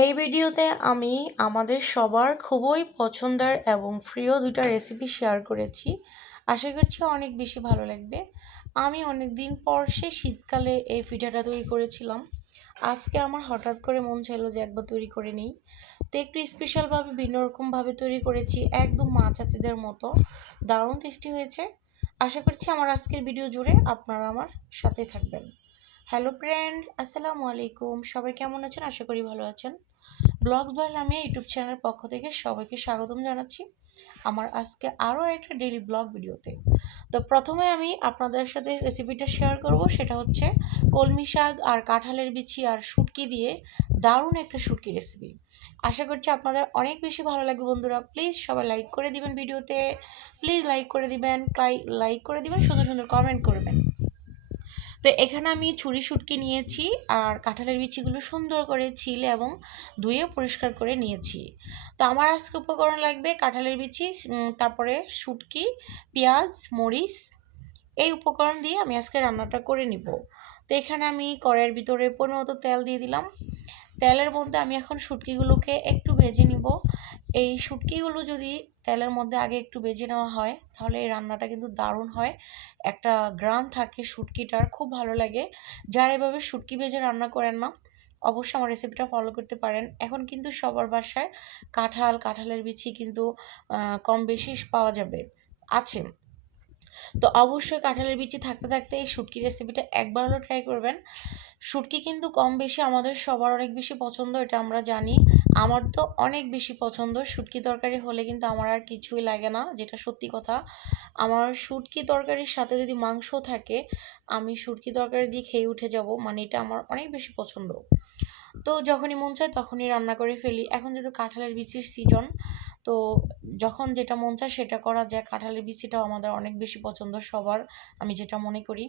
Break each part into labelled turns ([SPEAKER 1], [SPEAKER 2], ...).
[SPEAKER 1] এই ভিডিওতে আমি আমাদের সবার খুবই পছন্দের এবং প্রিয় দুটা রেসিপি শেয়ার করেছি। আশা করছি অনেক বেশি ভালো লাগবে। আমি অনেক দিন পর সে শীতকালে এই পিঠাটা তৈরি করেছিলাম। আজকে আমার হঠাৎ করে মন চাইলো যে একবার তৈরি করে নিই। তো একটু স্পেশালভাবে ভিন্ন রকমভাবে তৈরি করেছি, একদম মা চাচিদের মতো। দারুণ টেস্টি হয়েছে। আশা করছি আমার আজকের ভিডিও জুড়ে আপনারা আমার সাথে থাকবেন। হ্যালো ফ্রেন্ড, আসসালামু আলাইকুম। সবাই কেমন আছেন? আশা করি ভালো আছেন। ব্লগস বাই আমি ইউটিউব চ্যানেলের পক্ষ থেকে সবাইকে স্বাগতম জানাচ্ছি আমার আজকে আরও একটা ডেলি ব্লগ ভিডিওতে তো। প্রথমে আমি আপনাদের সাথে রেসিপিটা শেয়ার করব, সেটা হচ্ছে কলমি শাক আর কাঁঠালের বিচি আর শুটকি দিয়ে দারুণ একটা শুটকি রেসিপি আশা করছি আপনাদের অনেক বেশি ভালো লাগবে বন্ধুরা। প্লিজ সবাই লাইক করে দিবেন ভিডিওতে প্লিজ লাইক করে দিবেন লাইক করে দিবেন, সুন্দর সুন্দর কমেন্ট করবেন। তো এখানে আমি ছুরি শুটকি নিয়েছি আর কাঁঠালের বিচিগুলো সুন্দর করে ছিলে এবং ধুয়ে পরিষ্কার করে নিয়েছি। তো আমার আজকে উপকরণ লাগবে কাঁঠালের বিচি তারপরে শুটকি, পেঁয়াজ, মরিচ, এই উপকরণ দিয়ে আমি আজকে রান্নাটা করে নিব। তো এখানে আমি কড়াইয়ের ভিতরে পনেরো মতো তেল দিয়ে দিলাম। তেলের মধ্যে আমি এখন শুটকিগুলোকে একটু ভেজে নিব। এই শুটকিগুলো যদি তেলের মধ্যে আগে একটু ভেজে নেওয়া হয়, তাহলে এই রান্নাটা কিন্তু দারুণ হয়। একটা গ্রাম থাকে শুটকিটার, খুব ভালো লাগে। যারা এভাবে শুটকি ভেজে রান্না করেন না, অবশ্যই আমার রেসিপিটা ফলো করতে পারেন। এখন কিন্তু সবার বাসায় কাঁঠাল, কাঁঠালের বিচি কিন্তু কম বেশি পাওয়া যাবে। আছে। তো অবশ্যই কাঁঠালের বিচি থাকতে থাকতে এই শুটকি রেসিপিটা একবার হলো ট্রাই করবেন। শুটকি কিন্তু কম বেশি আমাদের সবার অনেক বেশি পছন্দ, এটা আমরা জানি। আমার তো অনেক বেশি পছন্দ, শুটকি তরকারি হলে কিন্তু আমার আর কিছুই লাগে না, যেটা সত্যি কথা। আমার শুটকি তরকারির সাথে যদি মাংস থাকে, আমি শুটকি তরকারি দিয়ে খেয়ে উঠে যাব মানে এটা আমার অনেক বেশি পছন্দ। তো যখনই মন চায় তখনই রান্না করে ফেলি। এখন যেহেতু কাঁঠালের বিচির সিজন তো যখন যেটা মন চায় সেটা করা যায় কাঁঠালের বিচিটাও আমাদের অনেক বেশি পছন্দ সবার, আমি যেটা মনে করি।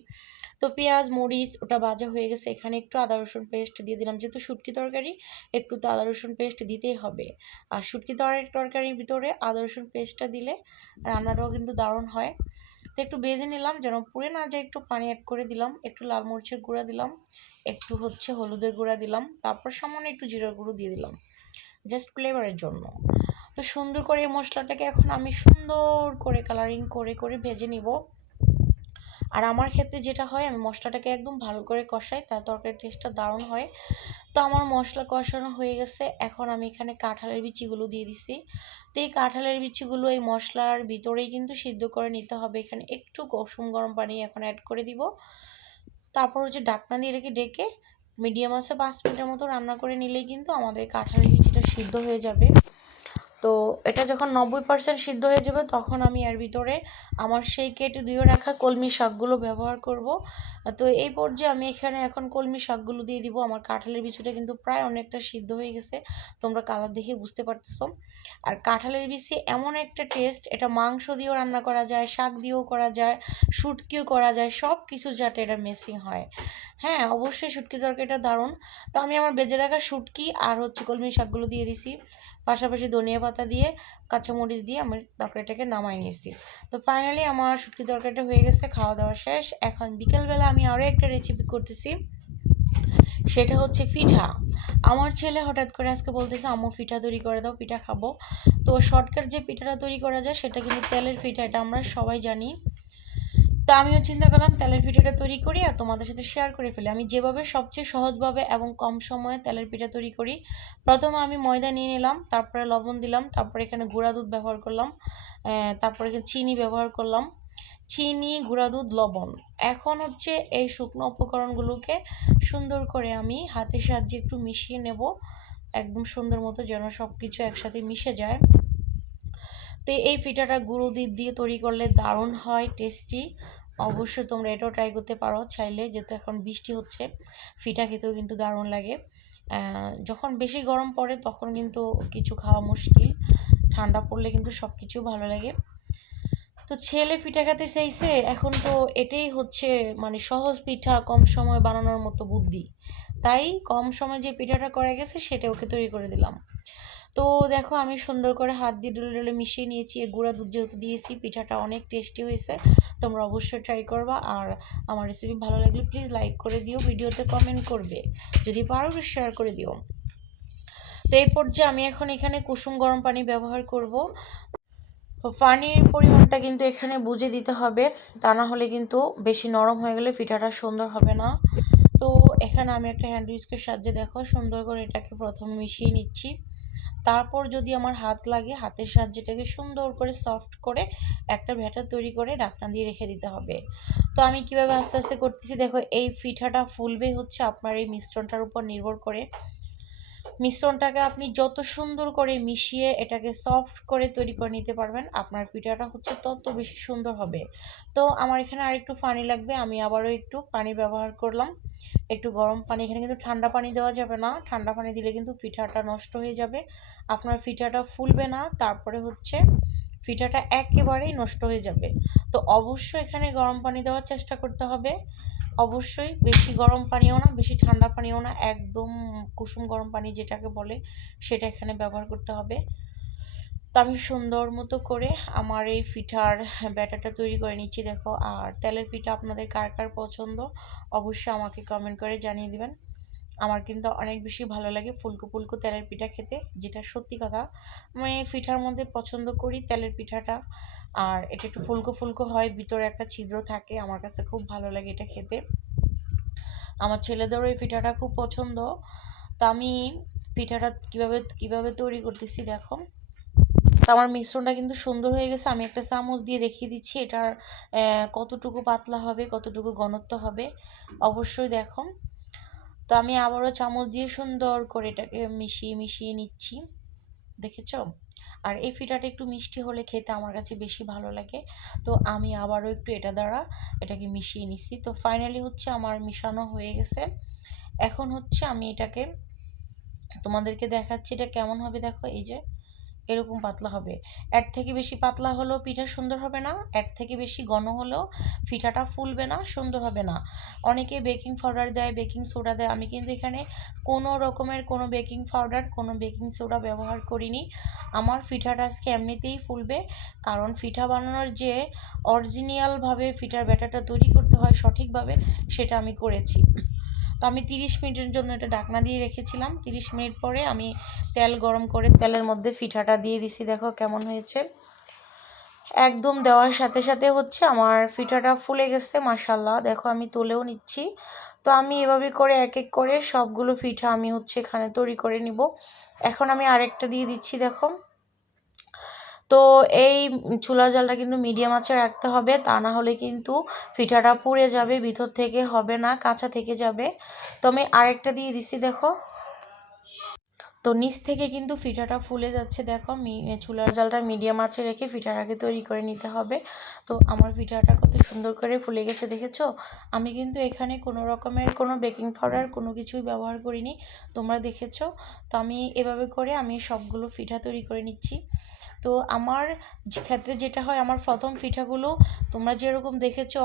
[SPEAKER 1] তো পেঁয়াজ, মরিচ, ওটা ভাজা হয়ে গেছে। এখানে একটু আদা, রসুন পেস্ট দিয়ে দিলাম। যেহেতু শুটকি তরকারি, একটু তো আদা, রসুন পেস্ট দিতেই হবে। আর শুটকি তরকারি তরকারির ভিতরে আদা, রসুন পেস্টটা দিলে রান্নাটাও কিন্তু দারুণ হয়। তো একটু বেজে নিলাম, যেন পুড়ে না যায়। একটু পানি অ্যাড করে দিলাম। একটু লাল মরিচের গুঁড়া দিলাম। একটু হচ্ছে হলুদের গুঁড়া দিলাম। তারপর সামান্য একটু জিরার গুঁড়ো দিয়ে দিলাম। জাস্ট ফ্লেভারের জন্য। তো সুন্দর করে এই মশলাটাকে এখন আমি সুন্দর করে কালারিং করে করে ভেজে নিব। আর আমার ক্ষেত্রে যেটা হয়, আমি মশলাটাকে একদম ভালো করে কষাই, তার তরকারির টেস্টটা দারুণ হয়। তো আমার মশলা কষানো হয়ে গেছে, এখন আমি এখানে কাঁঠালের বিচিগুলো দিয়ে দিছি। তো এই কাঁঠালের বিচিগুলো এই মশলার ভিতরেই কিন্তু সিদ্ধ করে নিতে হবে, এখানে একটু কুসুম গরম পানি এখন অ্যাড করে দিব। তারপর হচ্ছে ডাকনা দিয়ে রেখে ডেকে মিডিয়াম আছে পাঁচ মিনিটের মতো রান্না করে নিলেই কিন্তু আমাদের কাঁঠালের বিচিটা সিদ্ধ হয়ে যাবে। তো এটা যখন নব্বই পার্সেন্ট সিদ্ধ হয়ে যাবে, তখন আমি এর ভিতরে আমার সেই কেটে ধুয়ে রাখা কলমি শাকগুলো ব্যবহার করব। তো এই পর্যায়ে আমি এখানে এখন কলমি শাকগুলো দিয়ে দিব। আমার কাঁঠালের বিচিটা কিন্তু প্রায় অনেকটা সিদ্ধ হয়ে গেছে। তোমরা কালার দেখে বুঝতে পারতেছো। আর কাঁঠালের বিচি এমন একটা টেস্ট এটা মাংস দিয়েও রান্না করা যায়, শাক দিয়েও করা যায়, শুটকিও করা যায় সব কিছু যাতে এটা মেসিং হয়। হ্যাঁ অবশ্যই শুটকি তরকারিটা দারুণ। তো আমি আমার বেজে রাখা শুটকি আর হচ্ছে কলমি শাকগুলো দিয়ে দিছি। পাশাপাশি ধনিয়া পাতা দিয়ে, কাঁচামরিচ দিয়ে আমি তরকারিটাকে নামাই নিয়েছি। তো ফাইনালি আমার শুটকি তরকারিটা হয়ে গেছে, খাওয়া দাওয়া শেষ। এখন বিকেলবেলা আমি আরও একটা রেসিপি করতেছি। সেটা হচ্ছে পিঠা। আমার ছেলে হঠাৎ করে আজকে বলতেছে, আম্মু, পিঠা তৈরি করে দাও, পিঠা খাব। তো শর্টকাট যে পিঠাটা তৈরি করা যায়, সেটা কিন্তু তেলের পিঠা, এটা আমরা সবাই জানি। তো আমিও চিন্তা করলাম, তেলের পিঠাটা তৈরি করি আর তোমাদের সাথে শেয়ার করে ফেলি। আমি যেভাবে সবচেয়ে সহজভাবে এবং কম সময়ে তেলের পিঠা তৈরি করি, প্রথমে আমি ময়দা নিয়ে নিলাম, তারপরে লবণ দিলাম, তারপরে এখানে গুঁড়া দুধ ব্যবহার করলাম তারপরে চিনি ব্যবহার করলাম। চিনি, গুঁড়া দুধ, লবণ। এখন হচ্ছে এই শুকনো উপকরণগুলোকে সুন্দর করে আমি হাতের সাহায্যে একটু মিশিয়ে নেব, একদম সুন্দর মতো যেন সব কিছু একসাথে মিশে যায়। তো এই পিঠাটা গুঁড়ো দুধ দিয়ে তৈরি করলে দারুণ হয় টেস্টি অবশ্যই তোমরা এটাও ট্রাই করতে পারো চাইলে, যেহেতু এখন বৃষ্টি হচ্ছে, পিঠা খেতেও কিন্তু দারুণ লাগে। যখন বেশি গরম পড়ে তখন কিন্তু কিছু খাওয়া মুশকিল, ঠান্ডা পড়লে কিন্তু সব কিছু ভালো লাগে। তো ছেলে পিঠা খেতে চাইছে, এখন তো এটাই হচ্ছে মানে সহজ পিঠা, কম সময় বানানোর মতো বুদ্ধি। তাই কম সময় যে পিঠাটা করা গেছে সেটা ওকে তৈরি করে দিলাম। তো দেখো আমি সুন্দর করে হাত দিয়ে ডলে ডলে মিশিয়ে নিয়েছি। এর গুঁড়া দুধ যেহেতু দিয়েছি, পিঠাটা অনেক টেস্টি হয়েছে। তোমরা অবশ্যই ট্রাই করবা। আর আমার রেসিপি ভালো লাগলে প্লিজ লাইক করে দিও, ভিডিওতে কমেন্ট করবে। যদি পারো শেয়ার করে দিও। তো এই পর্যায়ে আমি এখন এখানে কুসুম গরম পানি ব্যবহার করব। তো পানির পরিমাণটা কিন্তু এখানে বুঝে দিতে হবে। তা না হলে কিন্তু বেশি নরম হয়ে গেলে পিঠাটা সুন্দর হবে না। তো এখানে আমি একটা হ্যান্ড উইস্কের সাহায্যে দেখো, সুন্দর করে এটাকে প্রথমে মিশিয়ে নিচ্ছি। তারপর যদি আমার হাত লাগে, হাতের সাহায্যে এটাকে সুন্দর করে সফট করে একটা ব্যাটার তৈরি করে ঢাকনা দিয়ে রেখে দিতে হবে। তো আমি কীভাবে আস্তে আস্তে করতেছি? দেখো, এই পিঠাটা ফুলবে হচ্ছে আপনার এই মিশ্রণটার উপর নির্ভর করে মিশ্রণটাকে আপনি যত সুন্দর করে মিশিয়ে এটাকে সফট করে তৈরি করে নিতে পারবেন, আপনার পিঠাটা হচ্ছে তত বেশি সুন্দর হবে। তো আমার এখানে আরেকটু পানি লাগবে, আমি আবারও একটু পানি ব্যবহার করলাম। একটু গরম পানি, এখানে কিন্তু ঠান্ডা পানি দেওয়া যাবে না, ঠান্ডা পানি দিলে কিন্তু পিঠাটা নষ্ট হয়ে যাবে। আপনার পিঠাটা ফুলবে না, তারপরে হচ্ছে পিঠাটা একেবারেই নষ্ট হয়ে যাবে। তো অবশ্যই এখানে গরম পানি দেওয়ার চেষ্টা করতে হবে। অবশ্যই বেশি গরম পানিও না, বেশি ঠান্ডা পানিও না, একদম কুসুম গরম পানি যেটাকে বলে সেটা এখানে ব্যবহার করতে হবে। তো আমি সুন্দর মতো করে আমার এই পিঠার ব্যাটারটা তৈরি করে নিচ্ছি, দেখো। আর তেলের পিঠা আপনাদের কার কার পছন্দ, অবশ্যই আমাকে কমেন্ট করে জানিয়ে দিবেন। আমার কিন্তু অনেক বেশি ভালো লাগে ফুলকো ফুলকো তেলের পিঠা খেতে, যেটা সত্যি কথা। আমি পিঠার মধ্যে পছন্দ করি তেলের পিঠাটা। আর এটা একটু ফুলকো ফুলকো হয়, ভিতরে একটা ছিদ্র থাকে, আমার কাছে খুব ভালো লাগে এটা খেতে। আমার ছেলেদেরও এই পিঠাটা খুব পছন্দ। তো আমি পিঠাটা কীভাবে কীভাবে তৈরি করতেছি দেখো। তো আমার মিশ্রণটা কিন্তু সুন্দর হয়ে গেছে, আমি একটা চামচ দিয়ে দেখিয়ে দিচ্ছি এটার কতটুকু পাতলা হবে, কতটুকু ঘনত্ব হবে। অবশ্যই দেখো। তো আমি আবারও চামচ দিয়ে সুন্দর করে এটাকে মিশিয়ে মিশিয়ে নিচ্ছি। দেখেছ? আর এই ফিটাটা একটু মিষ্টি হলে খেতে আমার কাছে বেশি ভালো লাগে। তো আমি আবারও একটু এটা দ্বারা এটাকে মিশিয়ে নিচ্ছি। তো ফাইনালি হচ্ছে আমার মিশানো হয়ে গেছে। এখন হচ্ছে আমি এটাকে তোমাদেরকে দেখাচ্ছি এটা কেমন হবে দেখো, এই যে। এরকম পাতলা হবে। এর থেকে বেশি পাতলা হলেও পিঠা সুন্দর হবে না, এর থেকে বেশি ঘন হলেও পিঠাটা ফুলবে না, সুন্দর হবে না। অনেকে বেকিং পাউডার দেয় বেকিং সোডা দেয়। আমি কিন্তু এখানে কোনো রকমের কোনো বেকিং পাউডার কোনো বেকিং সোডা ব্যবহার করিনি। আমার পিঠাটা আজকে এমনিতেই ফুলবে, কারণ পিঠা বানানোর যে অরিজিনালভাবে পিঠার ব্যাটারটা তৈরি করতে হয় সঠিকভাবে, সেটা আমি করেছি। তো আমি তিরিশ মিনিটের জন্য এটা ঢাকনা দিয়ে রেখেছিলাম। তিরিশ মিনিট পরে আমি তেল গরম করে তেলের মধ্যে পিঠাটা দিয়ে দিছি। দেখো কেমন হয়েছে। একদম দেওয়ার সাথে সাথে হচ্ছে আমার পিঠাটা ফুলে গেছে মাসাল্লাহ দেখো আমি তুলেও নিচ্ছি। তো আমি এভাবে করে এক এক করে সবগুলো পিঠা আমি হচ্ছে এখানে তৈরি করে নিব। এখন আমি আরেকটা দিয়ে দিচ্ছি, দেখো। তো এই চুলা জালটা কিন্তু মিডিয়াম আঁচে রাখতে হবে, তা না হলে কিন্তু পিঠাটা পুড়ে যাবে, ভিতর থেকে হবে না, কাঁচা থেকে যাবে। তো আমি আরেকটা দিয়ে দিছি, দেখো। তো নিচ থেকে কিন্তু ফিটাটা ফুলে যাচ্ছে, দেখো। চুলার জালটা মিডিয়াম আঁচে রেখে ফিটাটাকে তৈরি করে নিতে হবে। তো আমার ফিটাটা কত সুন্দর করে ফুলে গেছে, দেখেছ? আমি কিন্তু এখানে কোনো রকমের কোনো বেকিং পাউডার, কোনো কিছুই ব্যবহার করিনি, তোমরা দেখেছ? তো আমি এভাবে করে আমি সবগুলো ফিঠা তৈরি করে নিচ্ছি। তো আমার ক্ষেত্রে যেটা হয়, আমার প্রথম পিঠাগুলো তোমরা যেরকম দেখেছ,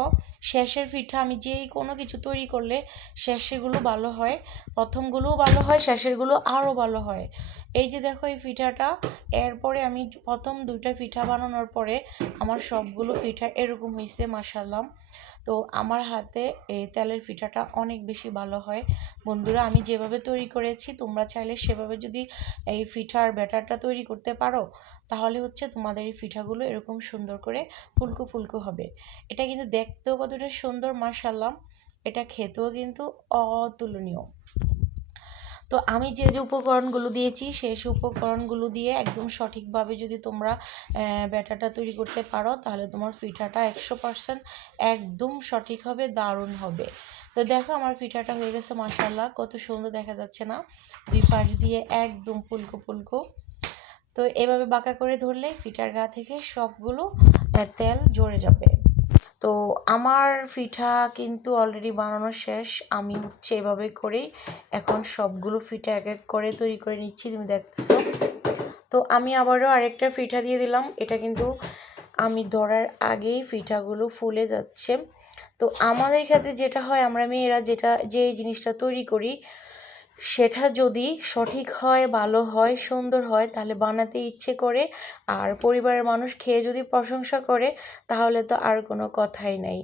[SPEAKER 1] শেষের পিঠা আমি যেই কোনো কিছু তৈরি করলে শেষেরগুলো ভালো হয়, প্রথমগুলোও ভালো হয়, শেষেরগুলো আরও ভালো হয়। এই যে দেখো এই পিঠাটা, এরপরে আমি প্রথম দুইটা পিঠা বানানোর পরে আমার সবগুলো পিঠা এরকম হয়েছে মাসাল্লাম তো আমার হাতে এই তেলের পিঠাটা অনেক বেশি ভালো হয়। বন্ধুরা, আমি যেভাবে তৈরি করেছি, তোমরা চাইলে সেভাবে যদি এই পিঠার ব্যাটারটা তৈরি করতে পারো, তাহলে হচ্ছে তোমাদের এই পিঠাগুলো এরকম সুন্দর করে ফুলকো ফুলকো হবে। এটা কিন্তু দেখতেও কতটা সুন্দর মাসাল্লাম এটা খেতেও কিন্তু অতুলনীয়। তো আমি যে যে উপকরণগুলো দিয়েছি, সেই উপকরণগুলো দিয়ে একদম সঠিকভাবে যদি তোমরা ব্যাটারটা তৈরি করতে পারো, তাহলে তোমার পিঠাটা একশো পারসেন্ট একদম সঠিক হবে, দারুণ হবে। তো দেখো আমার পিঠাটা হয়ে গেছে মাসাল্লাহ কত সুন্দর দেখা যাচ্ছে না? দুই পাশ দিয়ে একদম ফুলকো ফুলকো। তো এভাবে বাঁকা করে ধরলে পিঠার গা থেকে সবগুলো তেল ঝরে যাবে। তো আমার পিঠা কিন্তু অলরেডি বানানো শেষ। আমি হচ্ছে এভাবে করেই এখন সবগুলো পিঠা এক এক করে তৈরি করে নিচ্ছি, তুমি দেখতেছো। তো আমি আবারও আরেকটা পিঠা দিয়ে দিলাম। এটা কিন্তু আমি ধরার আগেই পিঠাগুলো ফুলে যাচ্ছে। তো আমাদের ক্ষেত্রে যেটা হয়, আমরা মেয়েরা যেটা যে জিনিসটা তৈরি করি সেটা যদি সঠিক হয়, ভালো হয়, সুন্দর হয়, তাহলে বানাতে ইচ্ছে করে। আর পরিবারের মানুষ খেয়ে যদি প্রশংসা করে, তাহলে তো আর কোনো কথাই নাই।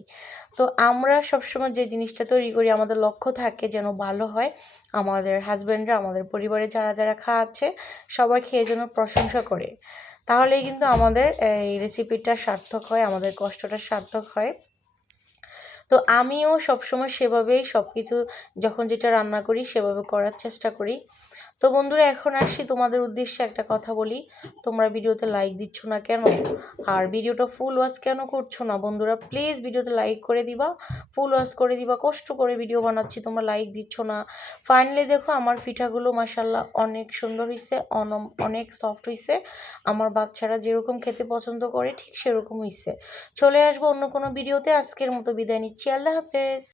[SPEAKER 1] তো আমরা সবসময় যে জিনিসটা তৈরি করি, আমাদের লক্ষ্য থাকে যেন ভালো হয়। আমাদের হাজব্যান্ডরা আমাদের পরিবারে যারা যারা খাওয়াচ্ছে সবাই খেয়ে যেন প্রশংসা করে। তাহলেই কিন্তু আমাদের, এই রেসিপিটা সার্থক হয়, আমাদের কষ্টটা সার্থক হয়। তো আমিও সবসময় সেভাবেই সব কিছু যখন যেটা রান্না করি সেভাবে করার চেষ্টা করি। তো বন্ধুরা, এখন আসছি তোমাদের উদ্দেশ্যে একটা কথা বলি। তোমরা ভিডিওতে লাইক দিচ্ছ না কেন? আর ভিডিওটা ফুল ওয়াচ কেন করছ না? বন্ধুরা প্লিজ ভিডিওতে লাইক করে দিবা। ফুল ওয়াচ করে দিবা। কষ্ট করে ভিডিও বানাচ্ছি, তোমরা লাইক দিচ্ছ না। ফাইনালি দেখো, আমার পিঠাগুলো মাসাল্লাহ অনেক সুন্দর হয়েছে অনেক সফট হয়েছে আমার বাচ্চারা যেরকম খেতে পছন্দ করে, ঠিক সেরকম হয়েছে চলে আসব অন্য কোনো ভিডিওতে আজকের মতো বিদায় নিচ্ছি। আল্লাহ হাফেজ।